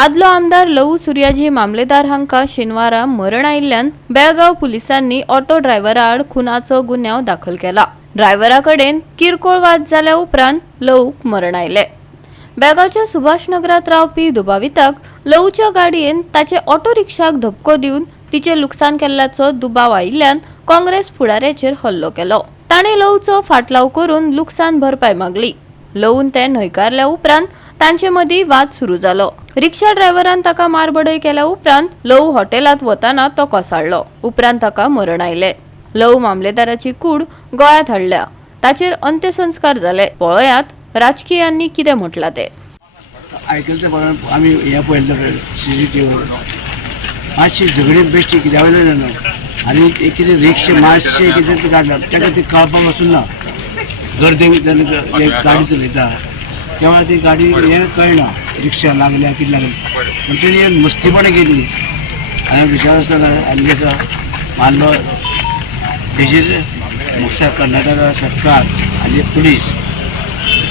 आदलो आमदार लवू सुर्याजी मामलेदार हांका शेनवारा मरण आयिल्ल्यान बेळगाव पुलिसांनी ऑटो ड्रायव्हरा आड खुनाचो गुन्यांव दाखल केला। ड्रायव्हरा कडेन किरकोळ वाद जाल्या उपरांत लवूक मरण आयले। बेळगावच्या सुभाष नगरात रावपी दुबाविताक लवूच्या गाडयेन ताचे ऑटो रिक्षाक धपको दिवन तिचे लुकसाण केल्ल्याचो दुबाव आयिल्ल्यान काँग्रेस फुडाऱ्याचेर हल्लो केलो। ताणे लवूचो फाटलाव करून लुकसाण भरपाय मागली। लवून ते न्हयकारल्या उपरांत तांचे मदीं वाद सुरू जालो। रिक्षा ड्रायव्हरान ताका मारबडय केल्या उपरांत लवू हॉटेलात वताना तो कोसळ्ळो। उपरांत ताका मरण आयले। लवू मामलेदाराची कूड गोंयांत हाडल्या। ताचेर अंत्यसंस्कार जाले। पळयात राजकीयांनी कितें म्हटलां ते। आयकल ते आमी हे पळयलें CCTV मातशे झगडे बेश्टे कित्या वयले जाणा आनी कितें रिक्षा मातशे कितें काडला ताका ती कळपाक वचून ना। गर्दे भितर गाडी चलयता तेव्हा ती गाडी हें कळना रिक्षा लागल्या कितें लागलें पूण तेणी मस्तीपणां केली आनी विचार आसतना आनी ताका मारलो। तेजेर म्हाका कर्नाटका सरकार आनी पुलीस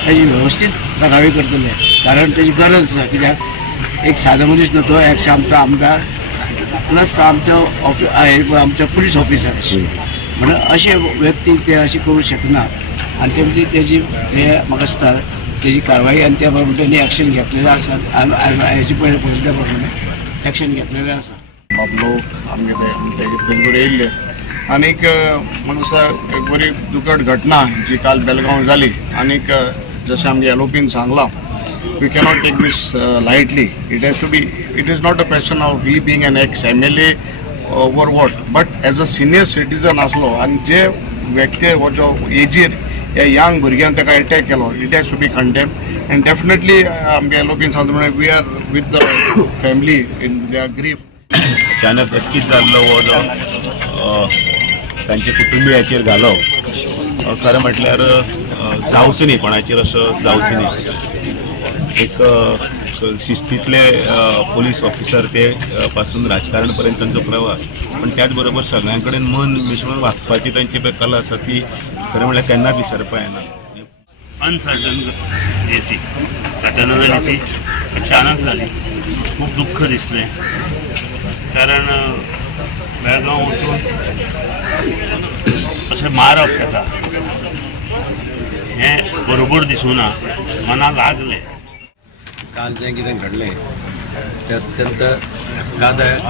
ताजी वेवस्थीत कारवाई करतले कारण ताजी गरज आसा। कित्याक एक सादो मनीस न्हू तो एक आमचो आमदार प्लस आमच्या पुलीस ऑफिसर म्हणून अशे व्यक्ती ते अशें करूं शकना आनी ते मदीं तेजी हे म्हाका दिसता तेजी कारवाई आनी त्या प्रमाणे त्यांनी एक्शन घेतलेलें आसा। हेजे पयलीं पळयल्या प्रमाणे एक्शन घेतलेलें आसा। बाबलो आमचे बरोबर येयल्ले आनीक म्हाका दिसता एक बरी दुखद घटना जी काल बेळगांव जाली आनीक जशें आमगे एलओपीन सांगलां we cannot take this lightly. It has to be, it is not a question of he being an ex-MLA or what, but as a senior citizen असलो आणि जे व्यक्ती हो जो एजीर या यंग भुरग्यांक ताका अटॅक केलो it has to be condemned and definitely आमगे एलओपीन सांगता we are with the family in their grief. अचानक अचकीत जाल्लो हो जो तांचे कुटुंबियाचेर घालो खरें म्हटल्यार जावचो न्ही कोणाचेर असो जावचो न्ही। एक शिस्तीतले पोलीस ऑफिसर ते पासून राजकारण पर्यंत तांचो प्रवास पण त्याच बरोबर सगळ्यां कडेन मन मिसळून वागपाची तांची पळय कला आसा ती खरें म्हळ्यार केन्नाच विसरपा येना। अनसर्टन याची घटना जाली ती अचानक जाली खूप दुःख दिसलें कारण बेळगांव वचून अशें मारप ताका हें बरोबर दिसूना मना लागलें। काल जें कितें घडलें तें अत्यंत धक्कादायक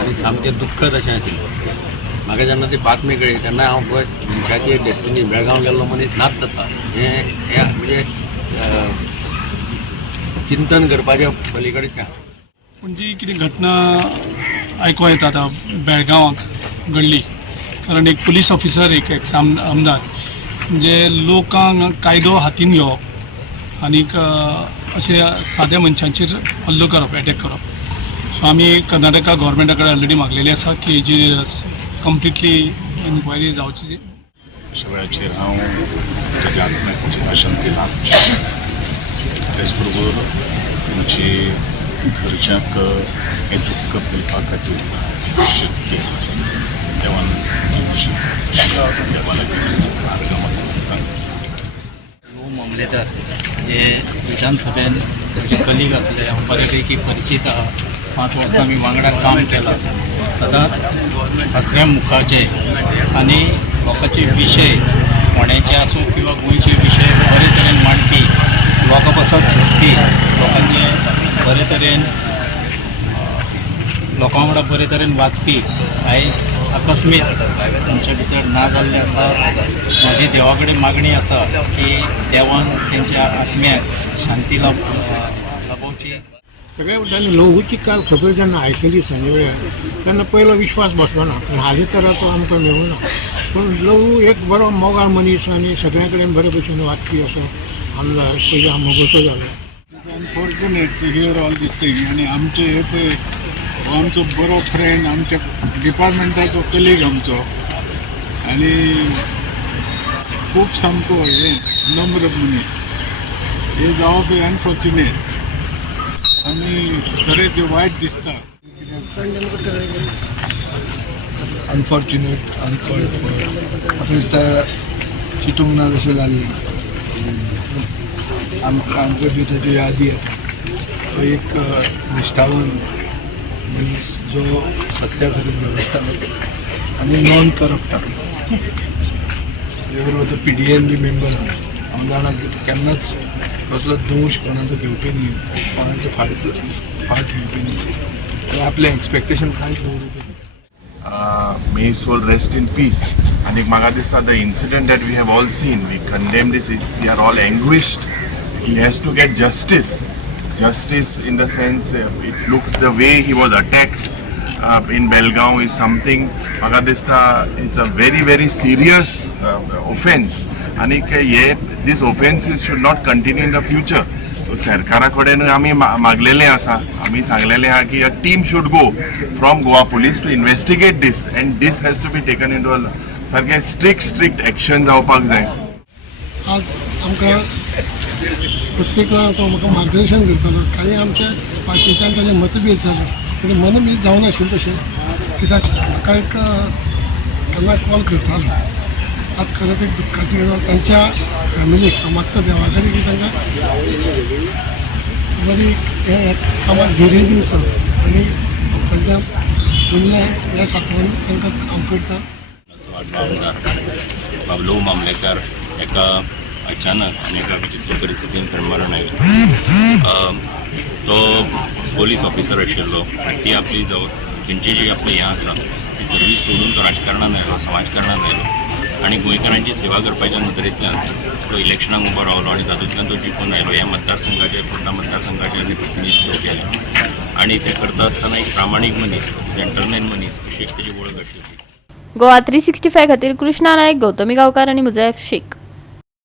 आनी सामकें दुख्खद अशें आशिल्लें। म्हाका जेन्ना ती बातमी कळ्ळी तेन्ना हांव पळय मनशाची डेस्टिनी बेळगांव गेल्लो मनीस नाच जाता हें म्हणजे चिंतन करपाच्या पलीकडेच्या। पूण जी कितें घटना आयको येता आतां बेळगांवांत घडली कारण एक पुलीस ऑफिसर एक एक्स आमदार जे लोकांक कायदो हातीन घेवप आनीक अशे साद्या मनशांचेर हल्लो करप एटॅक करप। सो आमी कर्नाटका गव्हर्मेंटा कडेन ऑलरेडी मागलेली आसा की हेजी कंप्लिटली इन्क्वायरी जावची। अशा वेळाचेर हांव ताच्या आत्म्याक आशांती लाभची तेच बरोबर तुमची घरच्यांक हें दुख्ख पळोवपा खातीर शक्ती देवान मामलेदार हे विधानसभेन कलीग आसले हांव बऱ्यापैकी परिचीत आहा। 5 वर्सां मी वांगडा काम केलां सदांच हसऱ्या मुखाचे आनी लोकांचे विशय फोंड्याचे आसूं किंवा गोंयचे विशय बरे तरेन मांडपी लोकां पासत दिसपी लोकांचे बरे तरेन लोकां वांगडा बरे तरेन वागपी आयज अकस्मीत तुमच्या भितर ना जाल्लें आसा। म्हाजी देवा कडेन मागणी आसा की देवान तेंच्या आत्म्याक शांती लाभोवची। सगळ्या वटेन लवूची काल खबर जेन्ना आयकली संजे वेळार तेन्ना पयलो विश्वास बसलो ना पूण हालीं तराचो आमकां मेळूना। पूण लवू एक बरो मोगाळ मनीस आनी सगळ्यां कडेन बरे भशेन वागपी असो आमदार पयलीं मोगोचो जालो। Unfortunate to hear all this thing आनी आमचे हे पळय हो आमचो बरो फ्रेंड आमच्या डिपार्टमेंटाचो कलीग आमचो आनी खूब सामको हे नम्र मनीस हे जावप हे अनफॉर्च्युनेट आनी खरें ते वायट दिसता। अनफॉर्च्युनेट म्हाका दिसता चिंतूंक ना जशें जाल्लें आमकां भितर यादी येता। तो एक निष्ठावान मनीस जो सत्या करून दवरतालो आनी नॉन करप्ट तो PDN बी मेंबर आहा हांव जाणा की तो केन्नाच कसलो दोश कोणाचो घेवपी न्ही कोणाचो फाट घेवपी न्ही तो आपलें एक्सपेक्टेशन कांयच दवरपी न्ही. May his soul rest in peace. And म्हाका दिसता the incident that we have all seen, we condemn this, we are all anguished. He has to get justice. Justice in the sense, it looks the way he was attacked in Belgaum is something, म्हाका दिसता it's a very very serious offense. आणि this offenses should not continue in the future. So सरकारा कडेन आमी मागलेले आसा, आमी सांगलेले आहा की a team should go from Goa police to investigate this and this has to be taken into a सारखे strict action जावपाक जाय. आज आमकां प्रत्येकान तो म्हाका मार्गदर्शन करतालो. काही आमच्या पार्टीच्यान ताजे मतभेद जाले तेन्ना मनभेद जावं नाशिल्लें तशें, कित्याक म्हाका एक केन्ना कॉल करतालो. आज खरेंच एक दुख्खाची गजाल तांच्या फॅमिलीक हांव मागता देवा कडेन की तांकां बरी कामाक धीर दिवचो आनी तांच्या उरल्या ह्या सांत्वन तांकां काम करता. आमदार बाबलू मामलेकार एका अचानक आणि एका विचित्र परिस्थितीन थंय मरण आयलें. तो पोलीस ऑफिसर आशिल्लो आनी ती आपली तेंची जी आपली हें आसा ती सर्वीस सोडून तो राजकारणान आयलो, समाजकारणान आयलो आणि गोंयकारांची सेवा करपाच्या नदरेंतल्यान तो इलेक्शनाक उबो रावलो आणि तातूंतल्यान तो जिखून आयलो. ह्या मतदारसंघाचे फोंडा मतदारसंघाचे आनी प्रतिनिधित्व केलें आणि ते करता आसतना एक प्रामाणीक मनीस, जेंटलमॅन मनीस अशी एक तेजी वळख आशिल्ली. गोवा 365 खातीर कृष्णा नायक, गौतमी गांवकार आनी मुजैफ शेख.